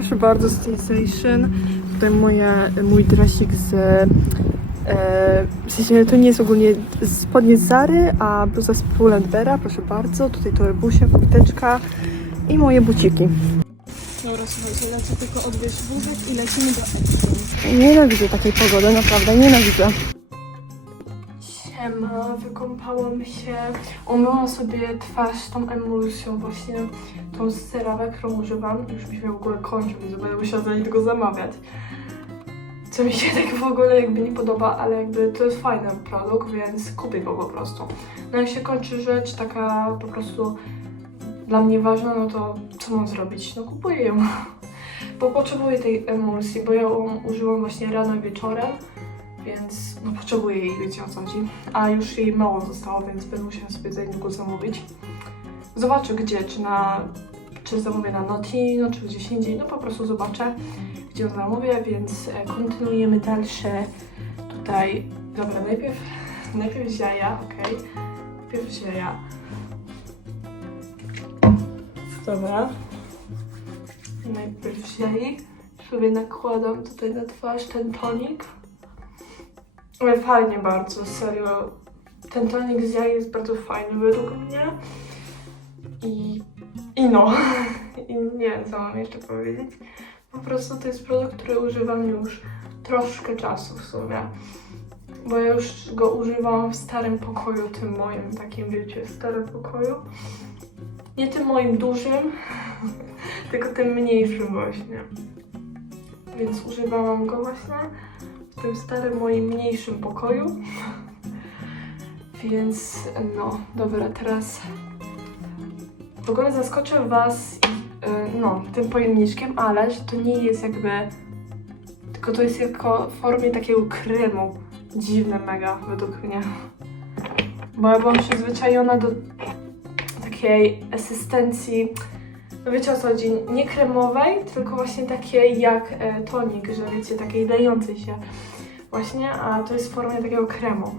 proszę bardzo, Station. Tutaj moje, mój dresik z... E, w sensie to nie jest ogólnie spodnie z Zary, a bluza z Pull&Beara, proszę bardzo. Tutaj torebusia, kurteczka i moje buciki. Dobra, słuchajcie, lecę tylko odwieźć wózek i lecimy do Epson. Nienawidzę takiej pogody, naprawdę nienawidzę. Siema, wykąpałam się, umyłam sobie twarz tą emulsją właśnie, tą z którą używam. Już mi się w ogóle kończy, więc będę musiała za niego zamawiać. Co mi się tak w ogóle jakby nie podoba, ale jakby to jest fajny produkt, więc kupię go po prostu. No jak się kończy rzecz taka po prostu dla mnie ważna, no to co mam zrobić? No kupuję ją. Bo potrzebuję tej emulsji, bo ja ją użyłam właśnie rano i wieczorem, więc no potrzebuję jej, wiecie o co chodzi. A już jej mało zostało, więc będę musiała sobie za niedługo zamówić. Zobaczę gdzie, czy na czy zamówię na Notino, czy gdzieś indziej, no po prostu zobaczę, gdzie ją zamówię, więc e, kontynuujemy dalsze tutaj. Dobra, najpierw, najpierw ziaja, okej. Najpierw ziaja. Dobra. Najpierw ziaj. Sobie nakładam tutaj na twarz ten tonik. Fajnie bardzo, serio. Ten tonik z jaj jest bardzo fajny według mnie. I, i no. I nie wiem, co mam jeszcze powiedzieć. Po prostu to jest produkt, który używam już troszkę czasu w sumie. Bo ja już go używam w starym pokoju, tym moim, takim wiecie, starym pokoju. Nie tym moim dużym, tylko tym mniejszym właśnie. Więc używałam go właśnie w tym starym moim mniejszym pokoju. Więc no, dobra, teraz w ogóle zaskoczę Was y, no, tym pojemniczkiem, ale że to nie jest jakby tylko to jest jako w formie takiego kremu. Dziwne mega według mnie. Bo ja byłam przyzwyczajona do takiej asystencji, wiecie o co chodzi, nie kremowej, tylko właśnie takiej jak e, tonik, że wiecie, takiej lejącej się właśnie, a to jest w formie takiego kremu.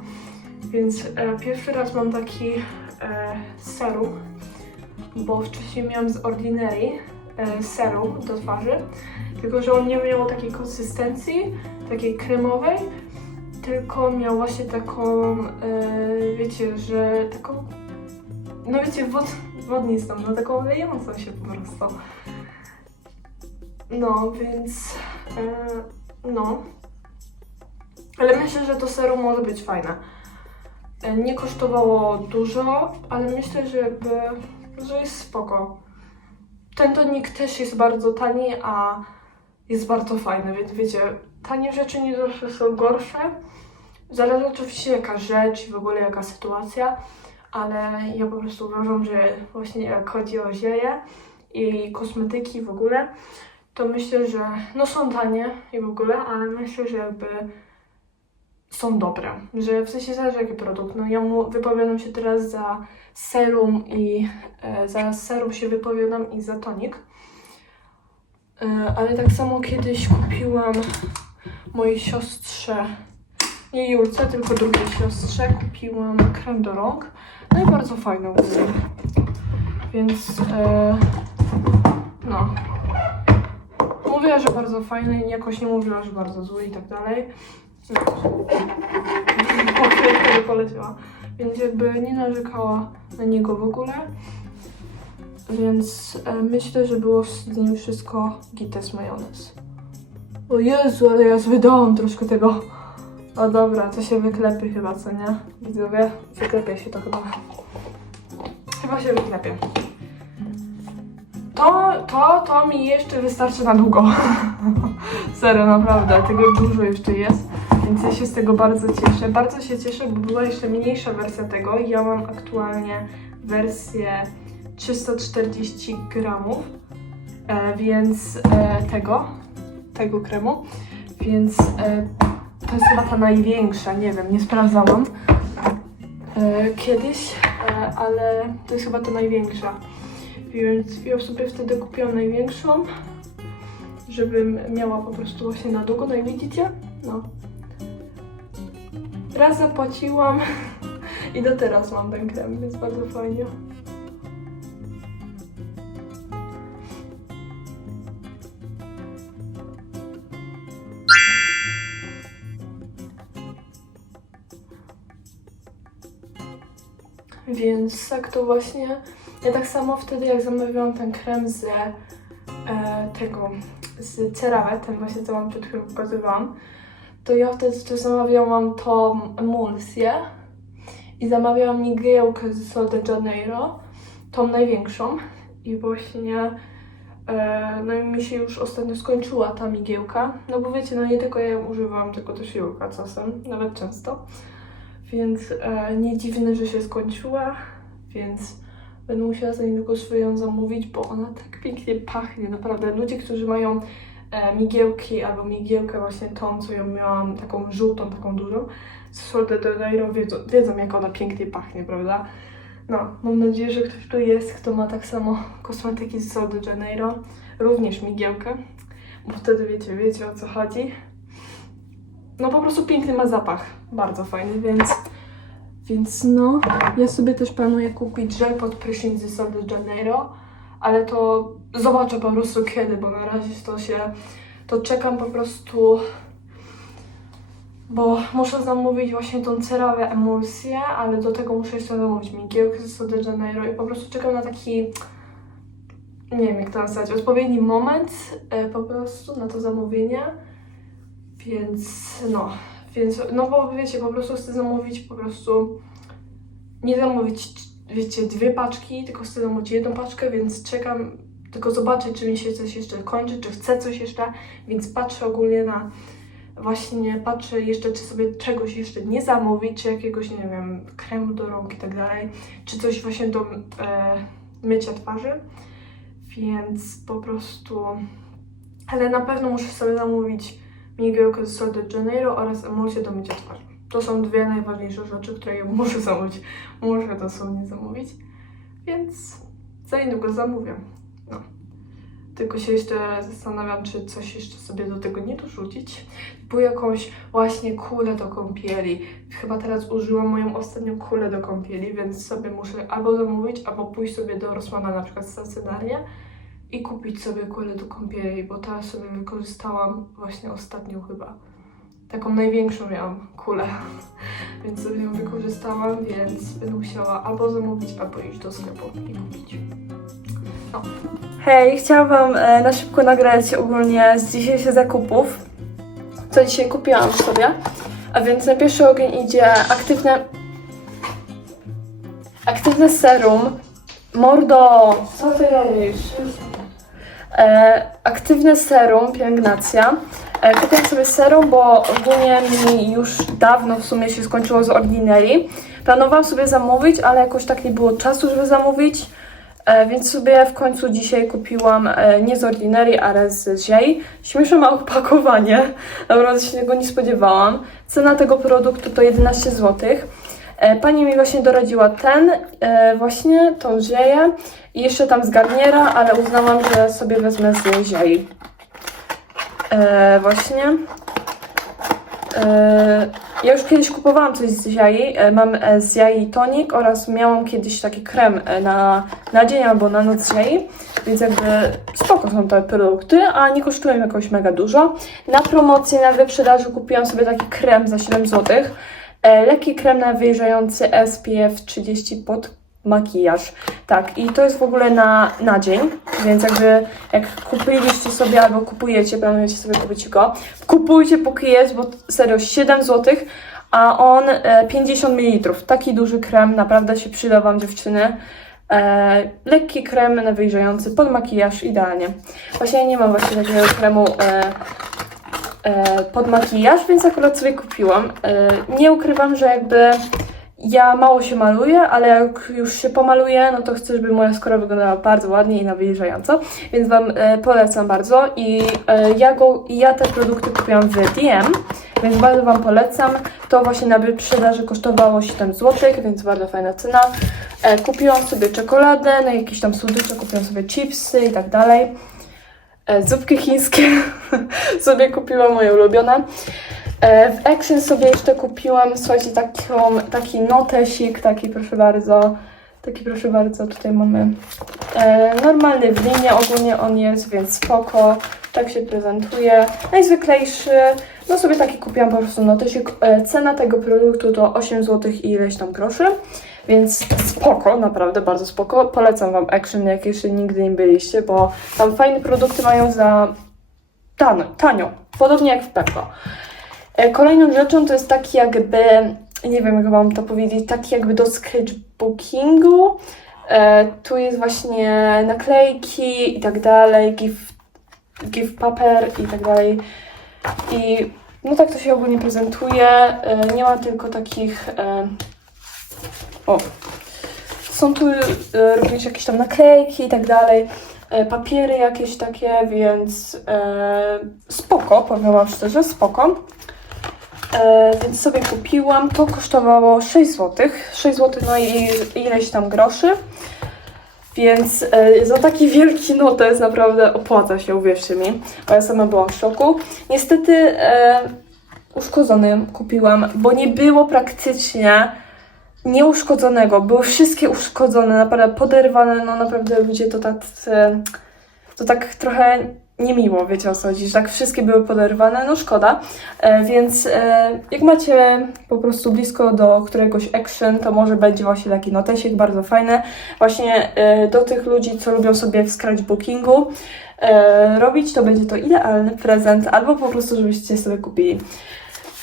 Więc e, pierwszy raz mam taki e, serum, bo wcześniej miałam z Ordinary e, serum do twarzy, tylko że on nie miał takiej konsystencji, takiej kremowej, tylko miał właśnie taką, e, wiecie, że taką no wiecie, wod, wodnistą, no taką lejącą się po prostu. No, więc e, no. Ale myślę, że to serum może być fajne. E, nie kosztowało dużo, ale myślę, że jakby, że jest spoko. Ten tonik też jest bardzo tani, a jest bardzo fajny, więc wiecie, tanie rzeczy nie zawsze są gorsze. Zależy oczywiście jaka rzecz i w ogóle jaka sytuacja ale ja po prostu uważam, że właśnie jak chodzi o zieje i kosmetyki w ogóle, to myślę, że no są tanie i w ogóle, ale myślę, że jakby są dobre, że w sensie zależy jaki produkt. No ja mu wypowiadam się teraz za serum i e, za serum się wypowiadam i za tonik. E, ale tak samo kiedyś kupiłam mojej siostrze, nie Julce, tylko drugiej siostrze, kupiłam krem do rąk. No i bardzo fajną. Więc e, no. Mówiła, że bardzo fajny i jakoś nie mówiła, że bardzo zły i tak dalej. No. Okej, poleciała. Więc jakby nie narzekała na niego w ogóle. Więc e, myślę, że było z nim wszystko gites majonez. O Jezu, ale ja wydałam troszkę tego. O dobra, to się wyklepie chyba, co nie? Widzowie, wyklepie się to chyba. Chyba się wyklepie. To, to, to mi jeszcze wystarczy na długo. Serio, naprawdę, tego dużo jeszcze jest. Więc ja się z tego bardzo cieszę. Bardzo się cieszę, bo była jeszcze mniejsza wersja tego. Ja mam aktualnie wersję 340 gramów, e, więc e, tego, tego kremu. Więc e, to jest chyba ta największa, nie wiem, nie sprawdzałam e, kiedyś, e, ale to jest chyba ta największa. Więc ja sobie wtedy kupiłam największą, żebym miała po prostu właśnie na długo, no i widzicie? No. Raz zapłaciłam i do teraz mam ten krem, więc bardzo fajnie. Więc tak to właśnie. Ja tak samo wtedy, jak zamawiałam ten krem z e, tego, z CeraVe, ten właśnie co wam przed chwilą pokazywałam, to ja wtedy też zamawiałam tą emulsję i zamawiałam migiełkę z Sol de Janeiro, tą największą i właśnie e, no i mi się już ostatnio skończyła ta migiełka, no bo wiecie, no nie tylko ja ją używam, tylko też Julka czasem, nawet często, więc e, nie dziwne, że się skończyła, więc będę musiała za niedługo swoją zamówić, bo ona tak pięknie pachnie, naprawdę. Ludzie, którzy mają e, migiełki albo migiełkę właśnie tą, co ją miałam, taką żółtą, taką dużą, z Sol de Janeiro, wiedzą, wiedzą jak ona pięknie pachnie, prawda? No, mam nadzieję, że ktoś tu jest, kto ma tak samo kosmetyki z Sol de Janeiro, również migiełkę, bo wtedy wiecie, wiecie o co chodzi. No po prostu piękny ma zapach, bardzo fajny, więc, więc no, ja sobie też planuję kupić żel pod prysznic z Sol de Janeiro, ale to zobaczę po prostu kiedy, bo na razie to się, to czekam po prostu, bo muszę zamówić właśnie tą cerawę emulsję, ale do tego muszę jeszcze zamówić migiełkę z Sol de Janeiro i po prostu czekam na taki, nie wiem jak to nazwać, odpowiedni moment e, po prostu na to zamówienie, więc no, więc no bo wiecie, po prostu chcę zamówić po prostu, nie zamówić wiecie, dwie paczki, tylko chcę zamówić jedną paczkę, więc czekam, tylko zobaczyć, czy mi się coś jeszcze kończy, czy chcę coś jeszcze, więc patrzę ogólnie na, właśnie patrzę jeszcze, czy sobie czegoś jeszcze nie zamówić, czy jakiegoś, nie wiem, kremu do rąk i tak dalej, czy coś właśnie do e, mycia twarzy, więc po prostu, ale na pewno muszę sobie zamówić migiełkę z Sol de Janeiro oraz emulsję do mycia twarzy. To są dwie najważniejsze rzeczy, które ja muszę zamówić. Muszę dosłownie zamówić. Więc za niedługo zamówię. No. Tylko się jeszcze zastanawiam, czy coś jeszcze sobie do tego nie dorzucić. Bo jakąś właśnie kulę do kąpieli. Chyba teraz użyłam moją ostatnią kulę do kąpieli, więc sobie muszę albo zamówić, albo pójść sobie do Rosmana na przykład stacjonarnie i kupić sobie kulę do kąpieli, bo teraz sobie wykorzystałam właśnie ostatnią chyba. Taką największą miałam kulę, więc sobie ją wykorzystałam, więc będę musiała albo zamówić, albo iść do sklepu i kupić. Hej, chciałam Wam e, na szybko nagrać ogólnie z dzisiejszych zakupów, co dzisiaj kupiłam sobie. A więc na pierwszy ogień idzie aktywne... Aktywne serum. Mordo! Co ty robisz? E, aktywne serum, pielęgnacja. E, kupiłam sobie serum, bo ogólnie mi już dawno w sumie się skończyło z Ordinary. Planowałam sobie zamówić, ale jakoś tak nie było czasu, żeby zamówić. E, więc sobie w końcu dzisiaj kupiłam e, nie z Ordinary, ale z Ziei. Śmieszne ma opakowanie, naprawdę się tego nie spodziewałam. Cena tego produktu to 11 zł. E, Pani mi właśnie doradziła ten, e, właśnie tą Zieję i jeszcze tam z Garniera, ale uznałam, że sobie wezmę z Ziei. E, właśnie. Ja już kiedyś kupowałam coś z. E, Mam z Ziai tonik oraz miałam kiedyś taki krem na, na dzień albo na noc z Ziai, więc jakby spoko są te produkty, a nie kosztują jakoś mega dużo. Na promocji, na wyprzedaży kupiłam sobie taki krem za 7 zł. E, Lekki krem nawilżający SPF 30 pod makijaż. Tak, i to jest w ogóle na, na dzień, więc jakby jak kupiliście sobie albo kupujecie, planujecie sobie kupić go, kupujcie póki jest, bo serio 7 zł, a on e, 50 ml. Taki duży krem, naprawdę się przyda Wam dziewczyny. E, lekki krem nawilżający pod makijaż, idealnie. Właśnie ja nie mam właśnie takiego kremu e, e, pod makijaż, więc akurat sobie kupiłam. E, nie ukrywam, że jakby ja mało się maluję, ale jak już się pomaluję, no to chcę, żeby moja skóra wyglądała bardzo ładnie i nawilżająco, więc Wam e, polecam bardzo i e, ja, go, ja te produkty kupiłam w DM, więc bardzo Wam polecam. To właśnie na wyprzedaży kosztowało 7 zł, więc bardzo fajna cena. E, kupiłam sobie czekoladę, no jakieś tam słodycze, kupiłam sobie chipsy i tak dalej. E, zupki chińskie sobie kupiłam, moje ulubione. E, W Action sobie jeszcze kupiłam, słuchajcie, taką, taki notesik, taki proszę bardzo, taki proszę bardzo, tutaj mamy e, normalny w linie, ogólnie on jest, więc spoko, tak się prezentuje, najzwyklejszy, no sobie taki kupiłam po prostu notesik, cena tego produktu to 8 zł i ileś tam groszy, Więc spoko, naprawdę bardzo spoko. Polecam Wam Action, jak jeszcze nigdy nie byliście, bo tam fajne produkty mają za tanio, tanio podobnie jak w Pepko. E, Kolejną rzeczą to jest taki jakby, nie wiem jak Wam to powiedzieć, taki jakby do sketchbookingu. E, tu jest właśnie naklejki i tak dalej, gift, gift paper i tak dalej. I no tak to się ogólnie prezentuje. E, nie ma tylko takich. O. Są tu e, również jakieś tam naklejki i tak dalej. E, papiery jakieś takie, więc e, spoko, powiem Wam szczerze, spoko. Więc sobie kupiłam. To kosztowało 6 zł. 6 zł no i ileś tam groszy. Więc za taki wielki notes naprawdę opłaca się, uwierzcie mi. Bo ja sama byłam w szoku. Niestety e, uszkodzony kupiłam, bo nie było praktycznie nieuszkodzonego. Były wszystkie uszkodzone, naprawdę poderwane. No naprawdę ludzie to tak, e, to tak trochę niemiło, wiecie o co chodzi, że tak wszystkie były poderwane, no szkoda. E, więc e, jak macie po prostu blisko do któregoś action, to może będzie właśnie taki notesik bardzo fajny. Właśnie do tych ludzi, co lubią sobie w scratchbookingu robić, to będzie to idealny prezent, albo po prostu, żebyście sobie kupili.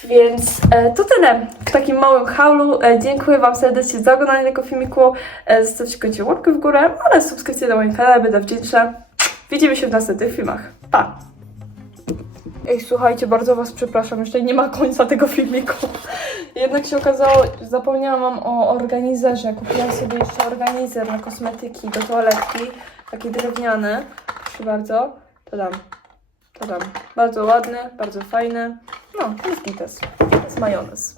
Więc e, to tyle w takim małym haulu. E, dziękuję Wam serdecznie za oglądanie tego filmiku. E, zostawcie koniecznie łapkę w górę, ale subskrypcję na moim kanale, będę wdzięczna. Widzimy się w następnych filmach. Pa! Ej, słuchajcie, bardzo Was przepraszam, jeszcze nie ma końca tego filmiku. Jednak się okazało, zapomniałam Wam o organizerze. Kupiłam sobie jeszcze organizer na kosmetyki do toaletki, taki drewniany. Proszę bardzo, to dam. Bardzo ładny, bardzo fajny. No, jest gites. To jest majonez.